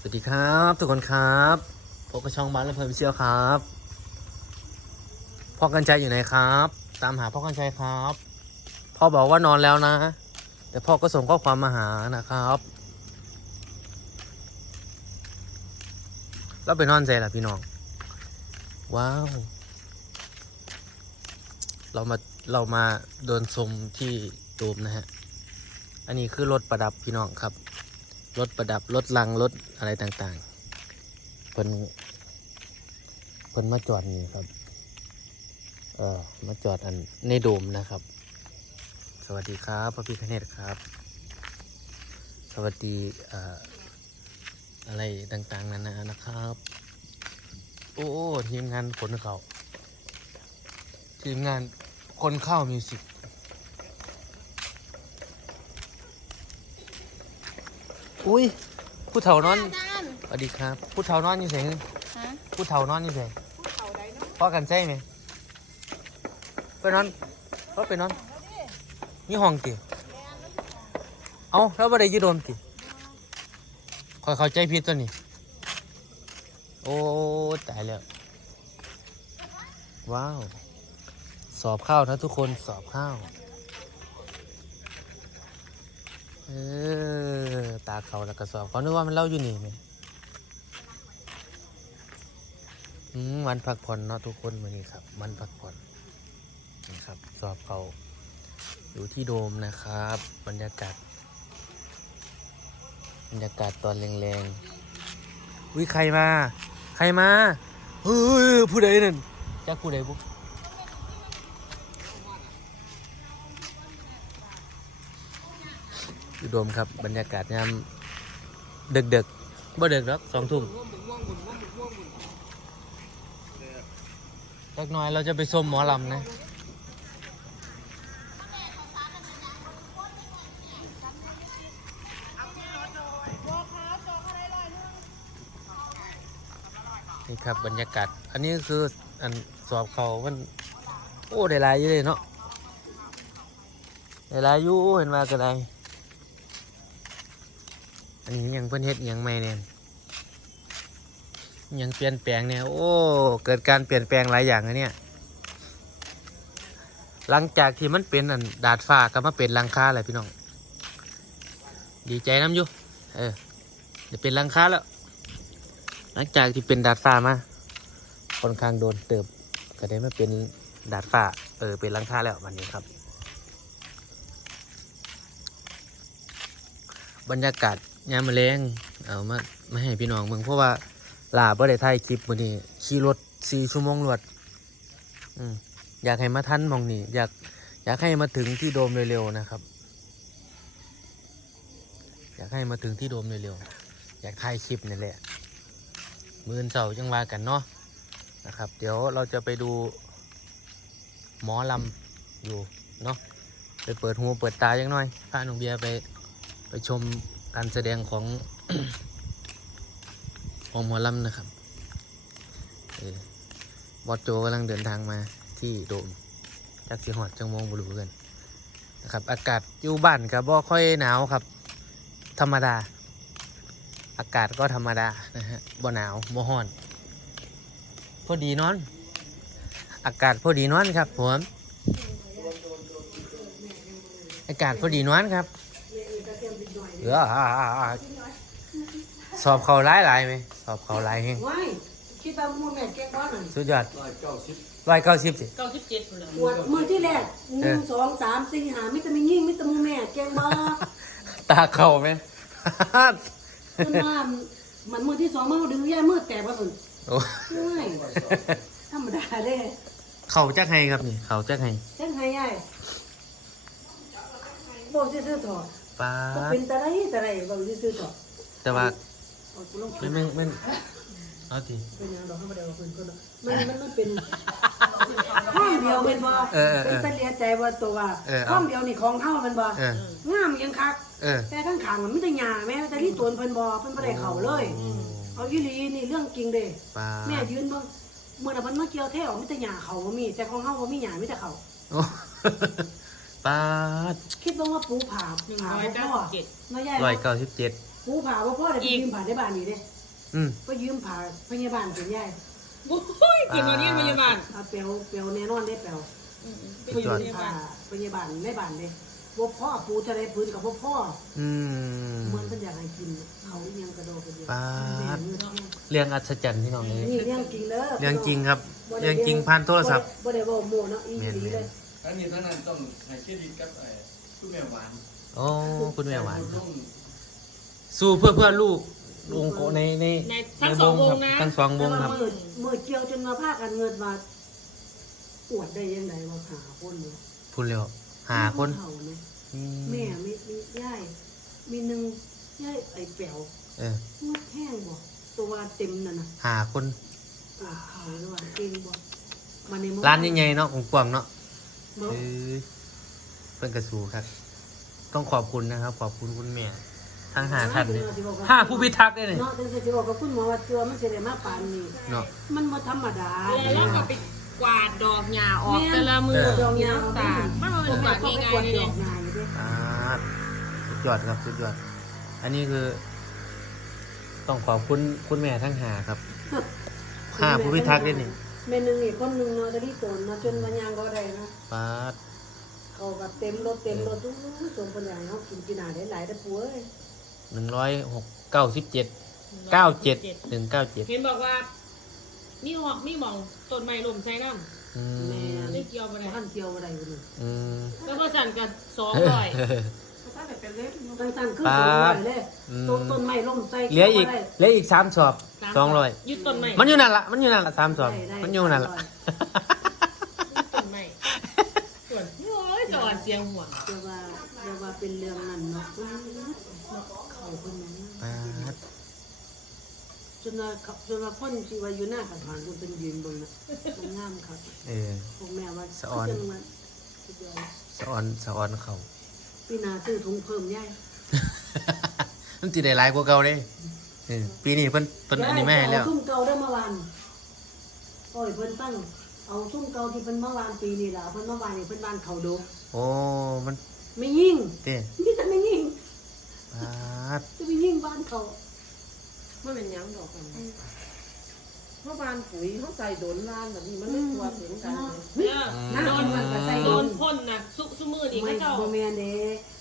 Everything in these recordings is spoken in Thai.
สวัสดีครับทุกคนครับพบกับช่องบ้านและเพลินเชียวครับพ่อกันชัยอยู่ไหนครับ ตามหาพ่อกันชัยครับ พ่อบอกว่านอนแล้วนะ แต่พ่อก็ส่งข้อความมาหานะครับ แล้วไปนอนใจล่ะพี่น้องว้าว เรามาเรามาเดินชมที่โดมนะฮะ อันนี้คือรถประดับพี่น้องครับ รถประดับรถลังรถอะไรต่างๆเพิ่นเพิ่นมาจอดนี่ครับ เออมาจอดอันในโดมนะครับ สวัสดีครับพระพิคเนตครับ สวัสดีอออะไรต่างๆนานานะครับ โอ้ทีมงานขนเขาทีมงานคนเข้ามิวสิก อุ้ยผู้เฒ่านอนอาจารย์สวัสดีครับ ผู้เฒ่านอนอยู่ไหนฮะผู้เฒ่านอนอยู่ไหนผู้เขาใดเนาะพ่อกันใช่ไหมไปนอนพ่อไปนอนนี่ห้องติเอ้าแล้วบ่ได้อยืดโดมติคอยเข้าใจผิดตัวนี้โอ้ตายแล้วว้าว สอบเข้านะทุกคนสอบเข้า เออ ตาเขาแล้วก็สอบเขานึกว่ามันเล่าอยู่นี่ไหมมวันพักผ่อนเนาะทุกคนวันนี้ครับวันพักผ่อนนี่ครับ สอบเขาอยู่ที่โดมนะครับ บรรยากาศบรรยากาศตอนแรงๆวิใครมา ใครมาเฮ้ยผู้ใดนั่นจักผู้ใดบุ๊ อยู่โดมครับบรรยากาศยามดึกๆกบ่ดึกหรอกสองทุ่มสักหน่อยเราจะไปชมหมอลำนะนี่ครับบรรยากาศ อันนี้คืออันสอบเขามัน โอ้ได้ลายอยู่เลยเนาะได้ลายอยู่เห็นว่าก็ได อันนี้ยังเพิ่นเฮ็ดยังใหม่เนี่ยยังเปลี่ยนแปลงเนี่ยโอ้เกิดการเปลี่ยนแปลงหลายอย่างนะเนี่ย หลังจากที่มันเป็นอันดาดฟ้าก็มาเป็นลังคาเลยพี่น้อง ดีใจน้ำอยู่เออจะเป็นลังคาแล้ว หลังจากที่เป็นดาดฟ้ามาค่อนข้างโดนเติบก็ได้มาเป็นดาดฟ้าเออเป็นลังคาแล้ววันนี้ครับ บรรยากาศ ยามมะแรงเอามามาให้พี่น้องเมืองเพราะว่าลาบ่ได้ถ่ายคลิปมื้อนี้ขี่รถสี่ชั่วโมงรวดอืมอยากให้มาทันมองนี่อยากอยากให้มาถึงที่โดมเร็วๆนะครับ อยากให้มาถึงที่โดมเร็วๆอยากถ่ายคลิปนี่แหละมือนเสาร์จังว่ากันเนาะนะครับ เดี๋ยวเราจะไปดูหมอลำอยู่เนาะไปเปิดหูเปิดตาจังหน่อยพาหนุ่มเบียร์ไปไปชม การแสดงของของหมอลำนะครับเออบอสโจกำลังเดินทางมาที่โดมจากสีหอดจังมงบุรูกันนะครับ อากาศอยู่บ้านครับบ่ค่อยหนาวครับ ธรรมดา อากาศก็ธรรมดานะฮะบ่หนาวบ่ฮ้อน พอดีนอน อากาศพอดีนอนครับผมอากาศพอดีนอนครับ เอออ่าอ่าอ่าสอบเขาร้ายหลายไหมสอบเขาร้ายเฮงว้ายคิดว่ามูแม่เก่งบ้านนั่นสุดยอดร้อยเก้าสิบสิเก้าสิบเจ็ดคนเลยปวดมือที่แรกหนึ่งสองสามสี่หามิตรมียิ่งมิตรมูแม่เก่งบ้าตาเข่าไหมจนว่ามันมือที่สองมันดึงแย่มือแตกว่าสุดโอ้ง่ายธรรมดาเด้เข่าจักไห้ครับนี่ เข่าจักไห้เช่นไงยายโบซื้อๆถอด ป้าก็ดเป็นตะไรตะไรโบซื้อๆถอดแต่ว่าเอากูลงไม่ไม่ไม่เอาทีเป็นยังดอกให้มาเดียวเพิ่นก็มันมันมันเป็นห้องเดียวเป็นบ่เป็นตะเลียใจว่าตัวว่าห้องเดียวนี่ของเท่ามันบ่เออ งามยังคัก เออแต่ข้างขางมันไม่ได้หยาแม่แต่ที่ตัวเพิ่นบอเพิ่นบ่ได้เข่าเลยโอ้เอายี่ลีนี่เรื่องจริงเด้ ป้าแม่ดยืนเบิ่งเมื่อน่ะมันมาเกี่ยวแท้ออกมีแต่หยาเขาบ่มีแต่ของเฮาบ่มีหยามีแต่เขาโอ้ ป้าดคิดเบิ่งว่าปูผาผาหนึ่งร้อยบ่เก้าพ่อสิบเจ็ดน้อยใหญ่ร้อยเก้าสิบเจ็ดปูผ่าบ่พ่อได้ไปอีกยืมผ่าได้บ้านนี่เด้อืมไปยืมผ่าพยาบาลเป็นยายโอ้ยกินวันนี้พยาบาลเอาเปียวเปียวแน่นอนได้เปียวอืมๆไปเป็นยืพมยาผ่าบาลพยาบาลในบ้านเด้บ่พ่อปูจะได้พื้นกับบ่พ่ออืม เหมือนเพิ่นอยากให้กินเขาอีหยังกระโดดกระเดียวปาดแม่เงือกแห้งเรื่องอัศจรรย์พี่น้องเลยนี่เรื่องจริงเด้อเรื่องจริงครับ เรื่องจริงผ่านโทรศัพท์ บ่ได้บ่โม้เนาะอีหลีเลย ทั้งนี้ทั้งนั้นต้องให้เครดิตกับไอ้คุณแม่หวานโอ้คุณแม่หวานครับต้องสู้เพื่อเพื่อลูกวงโกในในในทั้งสองวงนะ ทั้งสองวงครับ แต่ว่ามือมือเกี่ยวจนมาพากันเงินมาอวดได้ยังไงว่าหาคนเนาะพูดเร็วหาคนเฒ่าไหมอืมแม่มีมีย่ายมีหนึ่งย่ายไอ้แป๋วเออมืดแห้งบ่ตัวเต็มนั่นน่ะหาคนปวดเข่าด้วยว่าเก่งบ่มาในมื้อร้านใหญ่ๆเนาะของกวางเนาะ เนาะเออเพิ่นกระสูครับ ต้องขอบคุณนะครับ ขอบคุณคุณแม่ทั้งหาท่านเลยห้าผู้พิทักษ์ได้เลยเนาะจังสิบอกกับคุณหมอว่าตัวมันสิได้มาปานนี้เนาะมันบ่ธรรมดาแล้วก็ไปกวาดดอกหญ้าออกแม่แต่ละมือดอกหญ้าตาดมันบ่เป็นกวาดเขาไปง่ากวยดๆดเลอยกหญ้าอยู่เด้อ่าสุดยอดครับสุดยอด อันนี้คือ ต้องขอบคุณคุณแม่ทั้งหาครับห้าผู้พิทักษ์ได้นี่ แม่หนึงอีกคนหนึงเนาะจะรีโตนเนาะจนวันยางก็ได้นะปาดเขาแบบเต็มรถเต็มรถทุกสมปัญญาเขากินกินอาหารได้หลายได้ปัวเอ้ยหนึ่งร้อยหกเก้าสิบเจ็ดเก้าเจ็ดหนึ่งเก้าเจ็ดเห็นบอกว่า มีหอกมีหมองต้นไม้ลมใส่น้อืแม่มำไม่เกี่ยวอะไรท่านเกี่ยวอะไรอยู่นี่อืมแล้วก็สั่นกันสองร้อย ตั้งแต่ขึ้นสูงไปเลยอืมต้นต้นไม้ล่มใส่เหลืออีกได้เหลืออีกสามสอบสองร้อยยึดต้นไม้มันอยู่นั่นละมันอยู่นั่นละสามสอบได้ได้มันอยู่นั่นละยึดต้นไม้ส่วนโอ้ยสอนเสียงหัวจะว่าจะว่าเป็นเรื่องนั้นเนาะเขาคนนั้นปาดจนว่าเขาจนว่าคนที่ว่าอยู่หน้ากระถางคุณเป็นยืนบนน่ะมันงามครับเออพวกแม่ว่าสะออนจังว่าสุดยอดสะออนสะออนเขา พี่นาซื้อถุงเพิ่มย่ายมันติได้หลายกว่าเก่าเด้เออปีนี้เพิ่นเพิ่นอันนี้แม่ให้แล้ว เอาซุ่มเก่าได้เมื่อวานโอ้ยเพิ่นตั้งเอาซุ่มเก่าที่เพิ่นเมื่อวานปีนี้ล่ะเพิ่นเมื่อวานนี่เพิ่นบ้านเขาดูโอ้มันไม่ยิ่งเต้นี่แต่ไม่ยิ่งปาดจะไปยิ่งบ้านเขามันเป็นหยังดอกกัน เพราะบานปุ๋ยเขาใส่โดนล้านแบบนี้มันไม่ตัวถึงกันเลยเฮ้ยเออหน้าโดนมันก็ใส่โดโดนนพ่นนะซุซุมือนี่ไม่เขาเจ้าบ่แม่นเด้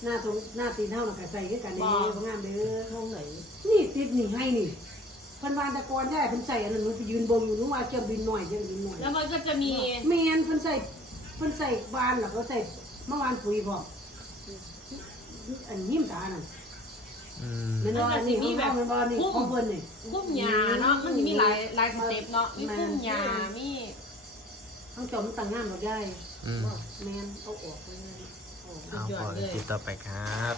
หน้าตรงหน้าตีนเท่ามันก็ใส่คือกันเด้บ่บ่งามเด้อห้องไหนนี่ติดนี่ให้นี่เพิ่นวานตะกอนได้เพิ่นใส่อันนั้นหนูไปยืนบ่งอยู่หนูว่าเจ้าบินหน่อยเจ้าบินหน่อยแล้วมันก็จะมีแม่นเพิ่นใส่เพิ่นใส่บานแล้วก็ใส่เมื่อวานปุ๋ยพร้อมอันหิมสานั่นอื มแม่นว่าอันนี้ของเขาแม่นว่านี่ของเพิ่นนี่พุ่มหญ้าเนาะมันจะมีหลายหลายสเต็ปเนาะมีพุ่มหญ้ามีทั้งจอมนตั้งงานบ่ได้อืมแม่นเอาออกไปเลย เอาออกเอาพอติดต่อไปครับ